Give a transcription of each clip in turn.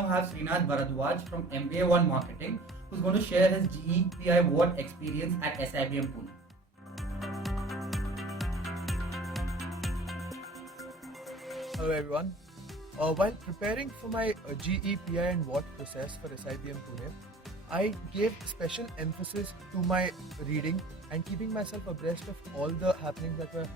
now have Srinath Bharadwaj from MBA1 Marketing, who's going to share his GEPI WAT experience at SIBM Pune. Hello everyone. While preparing for my GEPI and WAT process for SIBM Pune, I gave special emphasis to my reading and keeping myself abreast of all the happenings that were,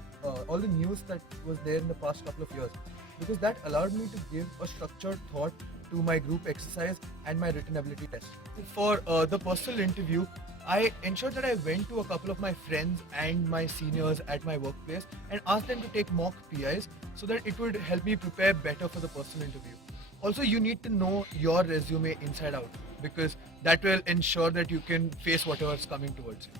all the news that was there in the past couple of years, because that allowed me to give a structured thought to my group exercise and my written ability test. For the personal interview, I ensured that I went to a couple of my friends and my seniors at my workplace and asked them to take mock PIs so that it would help me prepare better for the personal interview. Also, you need to know your resume inside out because that will ensure that you can face whatever is coming towards you.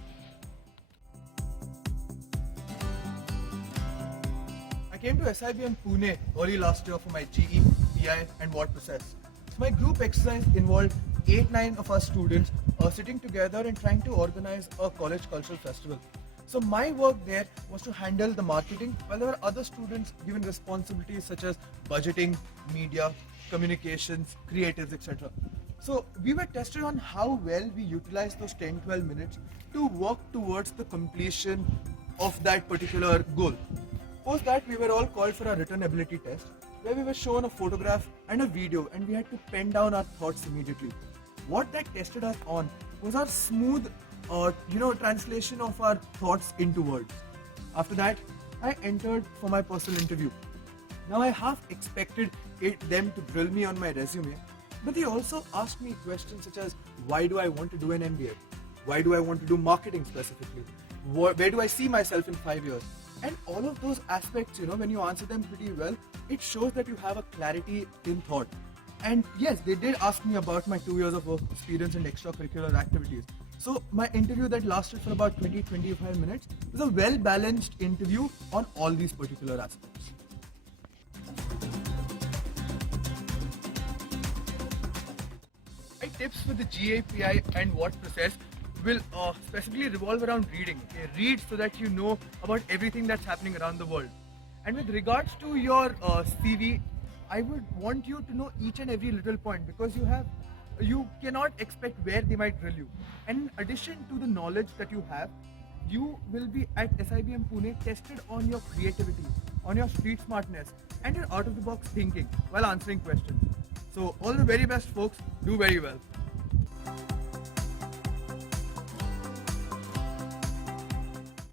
I came to SIBM Pune early last year for my GE, PI and WAT process. So my group exercise involved 8-9 of our students sitting together and trying to organize a college cultural festival. So my work there was to handle the marketing, while there were other students given responsibilities such as budgeting, media, communications, creatives, etc. So we were tested on how well we utilized those 10-12 minutes to work towards the completion of that particular goal. Post that, we were all called for our written ability test, where we were shown a photograph and a video and we had to pen down our thoughts immediately. What that tested us on was our smooth translation of our thoughts into words. After that, I entered for my personal interview. Now I half expected them to grill me on my resume, but they also asked me questions such as, why do I want to do an MBA? Why do I want to do marketing specifically? Where do I see myself in 5 years? And all of those aspects, when you answer them pretty well, it shows that you have a clarity in thought. And yes, they did ask me about my 2 years of work experience and extracurricular activities. So my interview that lasted for about 20-25 minutes was a well-balanced interview on all these particular aspects. My tips for the GAPI and WAT process will specifically revolve around reading. Okay? Read so that you know about everything that's happening around the world. And with regards to your CV, I would want you to know each and every little point because you cannot expect where they might drill you. And in addition to the knowledge that you have, you will be at SIBM Pune tested on your creativity, on your street smartness, and your out-of-the-box thinking while answering questions. So all the very best, folks. Do very well.